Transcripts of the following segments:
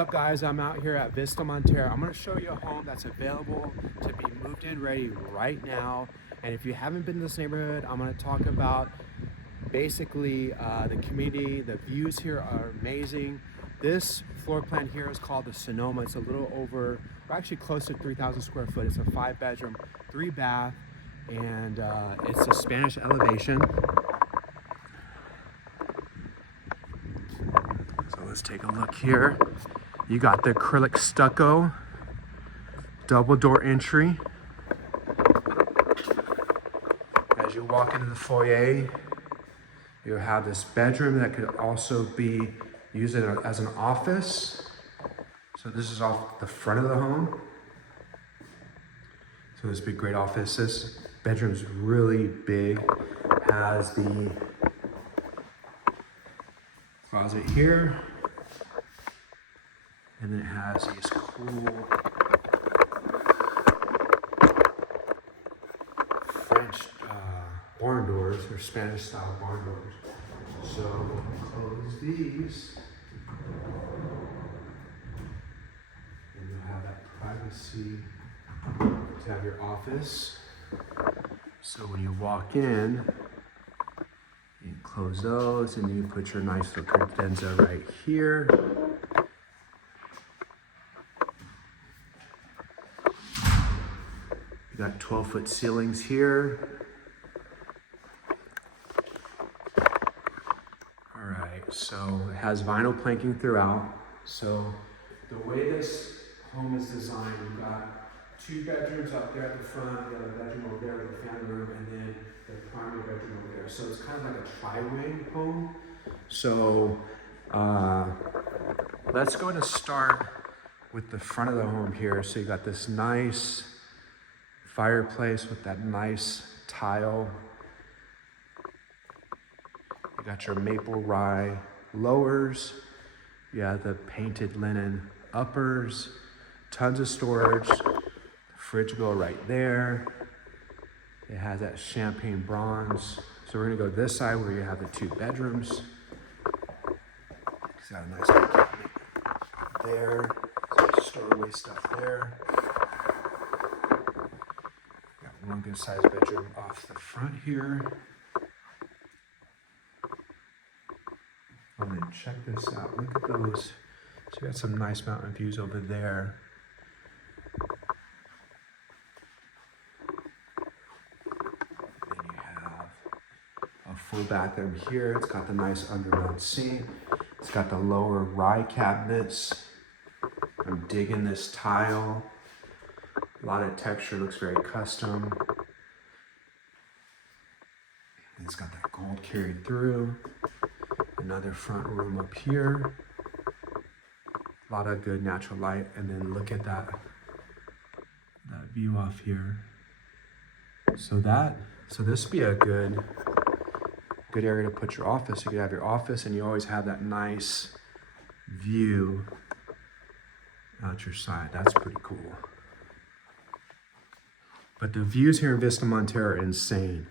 What's up guys, I'm out here at Vista Montaire. I'm going to show you a home that's available to be moved in ready right now. And if you haven't been to this neighborhood, I'm going to talk about basically the community. The views here are amazing. This floor plan here is called the Sonoma. It's a little over, or actually close to 3,000 square foot. It's a 5-bedroom, 3-bath, and it's a Spanish elevation. So let's take a look here. You got the acrylic stucco, double door entry. As you walk into the foyer, you have this bedroom that could also be used as an office. So this is off the front of the home. So this big great office. This bedroom's really big. Has the closet here. And then it has these cool French barn doors, or Spanish style barn doors. So close these, and you'll have that privacy to have your office. So when you walk in, you close those, and then you put your nice little credenza right here. You got 12-foot ceilings here. All right, so it has vinyl planking throughout. So the way this home is designed, you've got 2 bedrooms up there at the front, you have a bedroom over there with a family room, and then the primary bedroom over there. So it's kind of like a tri-wing home. So let's go to start with the front of the home here. So you got this nice fireplace with that nice tile. You got your maple rye lowers. You have the painted linen uppers. Tons of storage. The fridge go right there. It has that champagne bronze. So we're gonna go this side where you have the 2 bedrooms. It's got a nice cabinet there. Some store away stuff there. One good sized bedroom off the front here. And then check this out. Look at those. So you got some nice mountain views over there. Then you have a full bathroom here. It's got the nice underground sink. It's got the lower rye cabinets. I'm digging this tile. A lot of texture, looks very custom. And it's got that gold carried through. Another front room up here. A lot of good natural light. And then look at that view off here. So this would be a good area to put your office. You could have your office and you always have that nice view out your side. That's pretty cool. But the views here in Vista Montaire are insane.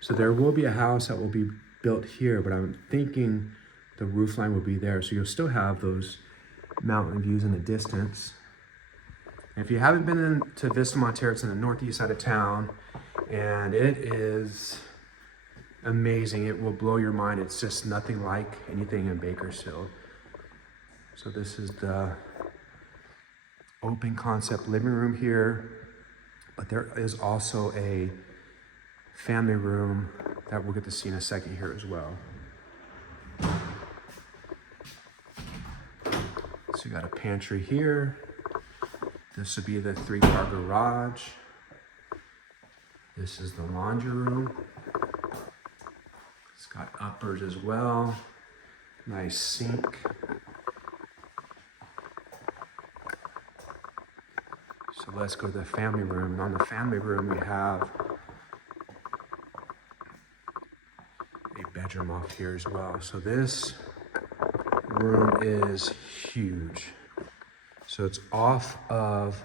So there will be a house that will be built here, but I'm thinking the roof line will be there. So you'll still have those mountain views in the distance. And if you haven't been to Vista Montaire, it's in the northeast side of town, and it is amazing. It will blow your mind. It's just nothing like anything in Bakersfield. So this is the open concept living room here. But there is also a family room that we'll get to see in a second here as well. So you got a pantry here. This would be the 3-car garage. This is the laundry room. It's got uppers as well. Nice sink. So let's go to the family room. And on the family room, we have a bedroom off here as well. So this room is huge. So it's off of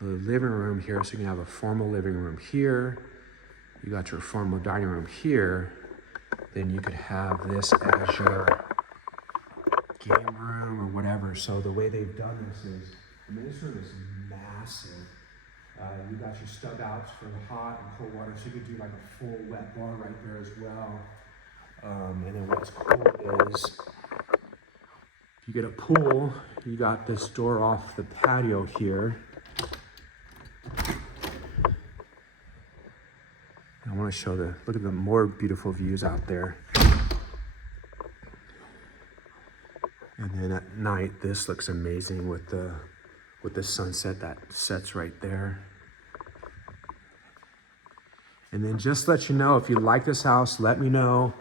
the living room here. So you can have a formal living room here. You got your formal dining room here. Then you could have this as your game room or whatever. So the way they've done this is, I mean, this room is massive. You got your stub outs for the hot and cold water, so you could do like a full wet bar right there as well. And then what's cool is, if you get a pool, you got this door off the patio here. I want to show look at the more beautiful views out there. And then at night, this looks amazing with the sunset that sets right there. And then just to let you know, if you like this house, let me know.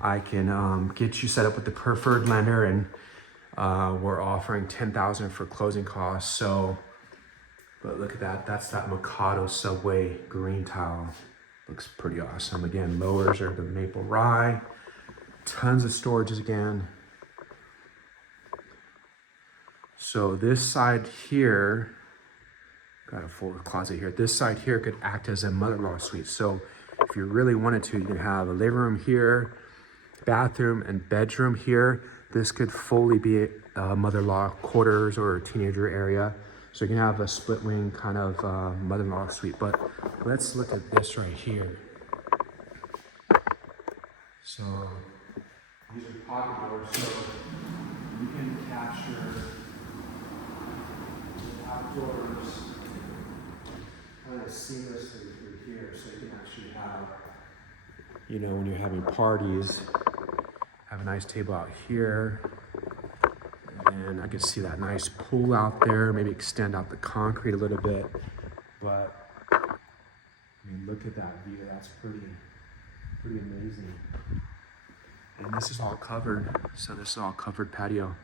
I can get you set up with the preferred lender, and we're offering $10,000 for closing costs. So, but look at that. That's that Mikado Subway green tile. Looks pretty awesome. Again, lowers are the maple rye. Tons of storages again. So this side here, got a full closet here. This side here could act as a mother-in-law suite. So if you really wanted to, you can have a living room here, bathroom and bedroom here. This could fully be a mother-in-law quarters or teenager area. So you can have a split wing kind of mother-in-law suite. But let's look at this right here. So these are pocket doors, so you can capture the outdoors kind of seamlessly through here. So you can actually have, you know, when you're having parties, have a nice table out here. And I can see that nice pool out there, maybe extend out the concrete a little bit. But I mean, look at that view, that's pretty amazing. And this is all covered, so this is all covered patio.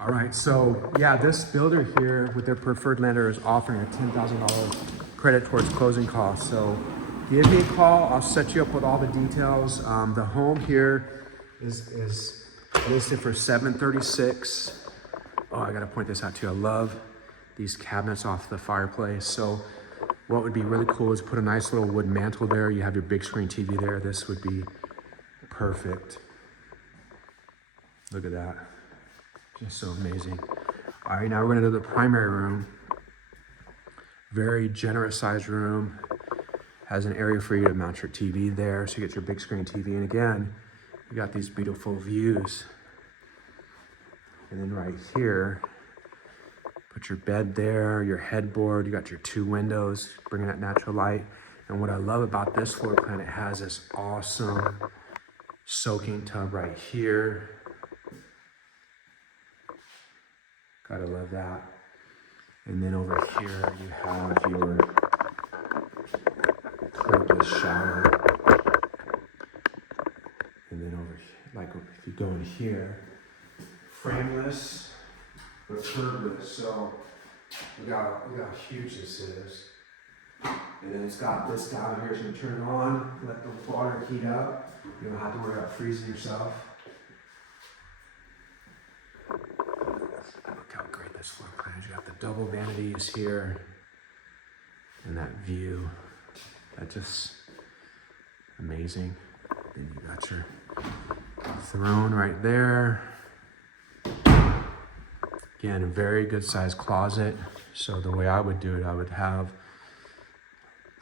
All right, so yeah, this builder here with their preferred lender is offering a $10,000 credit towards closing costs. So give me a call, I'll set you up with all the details. The home here is listed for $736,000. Oh, I gotta point this out too. I love these cabinets off the fireplace. So what would be really cool is put a nice little wood mantle there. You have your big screen TV there. This would be perfect. Look at that. Just so amazing. All right, now we're gonna do the primary room. Very generous sized room. Has an area for you to mount your TV there. So you get your big screen TV. And again, you got these beautiful views. And then right here, put your bed there, your headboard, you got your two windows, bringing that natural light. And what I love about this floor plan, it has this awesome soaking tub right here. Gotta love that. And then over here, you have your curbless shower. And then over here, like if you go in here, frameless, but curbless. So look how huge this is. And then it's got this down here, so you turn it on, let the water heat up. You don't have to worry about freezing yourself. Look how great this floor plan is. You got the double vanities here, and that view. That's just amazing. Then you got your throne right there. Again, a very good sized closet. So the way I would do it, I would have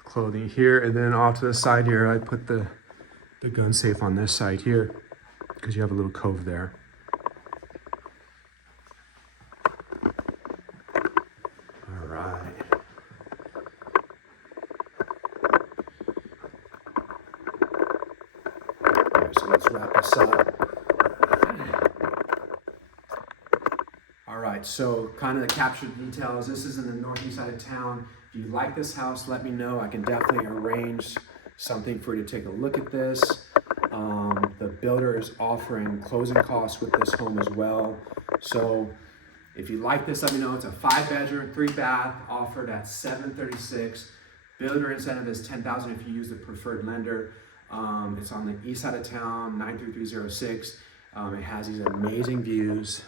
clothing here, and then off to the side here, I put the gun safe on this side here, because you have a little cove there. All right. All right, so let's wrap this up. All right, so kind of the captured details. This is in the northeast side of town. If you like this house, let me know. I can definitely arrange something for you to take a look at this. The builder is offering closing costs with this home as well. So if you like this, let me know. It's a 5-bedroom, 3-bath, offered at $736,000. Builder incentive is $10,000 if you use the preferred lender. It's on the east side of town, 93306. It has these amazing views.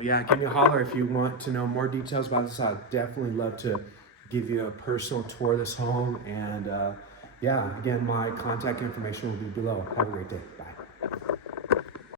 Yeah, give me a holler if you want to know more details about this. I'd definitely love to give you a personal tour of this home. And yeah, again, my contact information will be below. Have a great day.